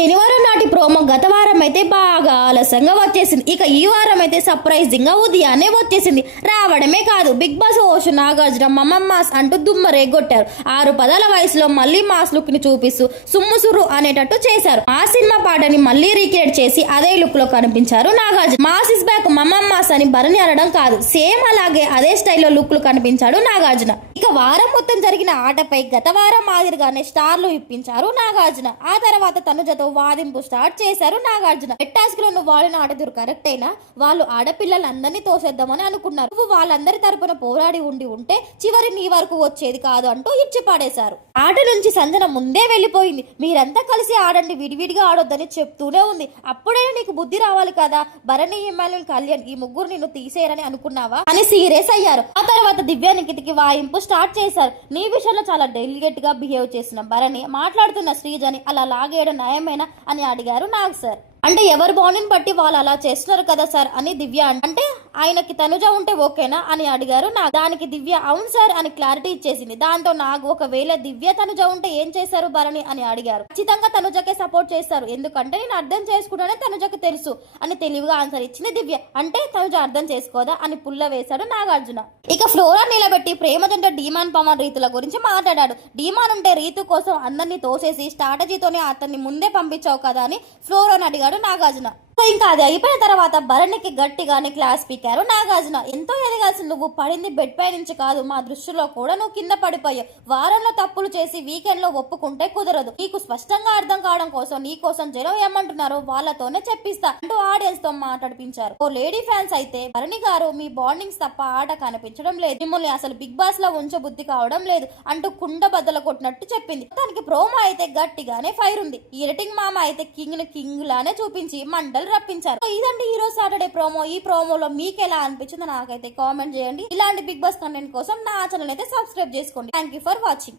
శనివారం నాటి ప్రోమో గత వారం అయితే బాగా ఆలస్యంగా వచ్చేసింది. ఇక ఈ వారం అయితే సర్ప్రైజింగ్గా ఉదయాన్నే వచ్చేసింది. రావడమే కాదు బిగ్ బాస్ ఓషు నాగార్జున మమ్మ మాస్ అంటూ దుమ్మ రేగొట్టారు. ఆరు పదాల వయసులో మళ్ళీ మాస్ లుక్ని చూపిస్తూ సుమ్ముసురు అనేటట్టు చేశారు. ఆ సినిమా పాటని మళ్ళీ రీక్రియేట్ చేసి అదే లుక్లో కనిపించారు నాగార్జున. మాస్ ఇస్ బ్యాక్ మమ్మ మాస్ అని భరణి అనడం కాదు సేమ్ అలాగే అదే స్టైల్లో లుక్లు కనిపించాడు నాగార్జున. ఇక వారం మొత్తం జరిగిన ఆటపై గత వారం మాదిరిగానే స్టార్లు ఇప్పించారు నాగార్జున. ఆ తర్వాత తనుజతో వాదింపు స్టార్ట్ చేశారు నాగార్జున. ఎట్టాస్క్లో నువ్వు వాళ్ళని ఆటదురు కరెక్ట్ అయినా వాళ్ళు ఆడపిల్లలందరినీ తోసేద్దామని అనుకున్నారు. నువ్వు వాళ్ళందరి తరపున పోరాడి ఉండి ఉంటే చివరి నీ వరకు వచ్చేది కాదు అంటూ ఇచ్చి పాడేశారు ఆట నుంచి సంజన ముందే వెళ్ళిపోయింది. మీరంతా కలిసి ఆడండి విడివిడిగా ఆడొద్దని చెప్తూనే ఉంది. అప్పుడే నీకు బుద్ధి రావాలి కదా? భరణి ఎమ్మెల్యే కళ్యాణ్ ఈ ముగ్గురు నిన్ను తీసేయరని అనుకున్నావా? అని సీరియస్ అయ్యారు. ఆ తర్వాత దివ్య వాయింపు స్టార్ట్ చేశారు. నీ విషయంలో చాలా డెలిగేట్గా బిహేవ్ చేసిన భరణి మాట్లాడుతున్న శ్రీజని అలా లాగేయడం అని అడిగారు నాగ్ సార్. అంటే ఎవరి బాండిని బట్టి వాళ్ళు అలా చేస్తున్నారు కదా సార్ అని దివ్య అంటే ఆయనకి తనుజ ఉంటే ఓకేనా అని అడిగారు. నా దానికి దివ్య అవును సార్ అని క్లారిటీ ఇచ్చేసింది. దాంతో నాకు ఒకవేళ దివ్య తనుజ ఉంటే ఏం చేశారు భరణి అని అడిగారు. ఖచ్చితంగా తనుజకే సపోర్ట్ చేస్తారు. ఎందుకంటే నేను అర్థం చేసుకుంటానే తనుజకి తెలుసు అని తెలివిగా ఆన్సర్ ఇచ్చింది దివ్య. అంటే తనుజ అర్థం చేసుకోదా అని పుల్ల వేశాడు నాగార్జున. ఇక ఫ్లోరా నిలబెట్టి ప్రేమ జంట డీమాన్ పవన్ రీతుల గురించి మాట్లాడాడు. డీమాన్ ఉంటే రీతు కోసం అందరినీ తోసేసి స్ట్రాటజీతోనే అతన్ని ముందే పంపించావు కదా అని ఫ్లోరాని అడిగాడు నాగార్జున. సో ఇంకా అది అయిపోయిన తర్వాత భరణికి గట్టిగానే క్లాస్ పీకారు. నాగార్జున ఎంతో ఎదగాల్సి నువ్వు పడింది బెడ్ పై నుంచి కాదు మా దృష్టిలో కూడా నువ్వు కింద పడిపోయావు. వారంలో తప్పులు చేసి వీకెండ్లో ఒప్పుకుంటే కుదరదు. నీకు స్పష్టంగా అర్థం కావడం కోసం నీ కోసం జనం ఏమంటున్నారో వాళ్ళతోనే చెప్పిస్తా అంటూ ఆడియన్స్తో మాట్లాడిపించారు. ఓ లేడీ ఫ్యాన్స్ అయితే భరణి గారు మీ బాండింగ్స్ తప్ప ఆట కనిపించడం లేదు. మిమ్మల్ని అసలు బిగ్ బాస్లో ఉంచబుద్ధి కావడం లేదు అంటూ కుండ బద్దలు కొట్టినట్టు చెప్పింది. దానికి ప్రోమో అయితే గట్టిగానే ఫైర్ ఉంది. ఈ ఎడిటింగ్ మామ అయితే కింగ్ను కింగ్ లానే చూపించి మండల్ రప్పించారు. ఇదండి ఈ రోజు సాటర్డే ప్రోమో ఈ ప్రోమోలో మీకు ఎలా అనిపించిందో నాకైతే కామెంట్ చేయండి. ఇలాంటి బిగ్ బాస్ కంటెంట్ కోసం నా ఛానల్ అయితే సబ్స్క్రైబ్ చేసుకోండి. Thank you for watching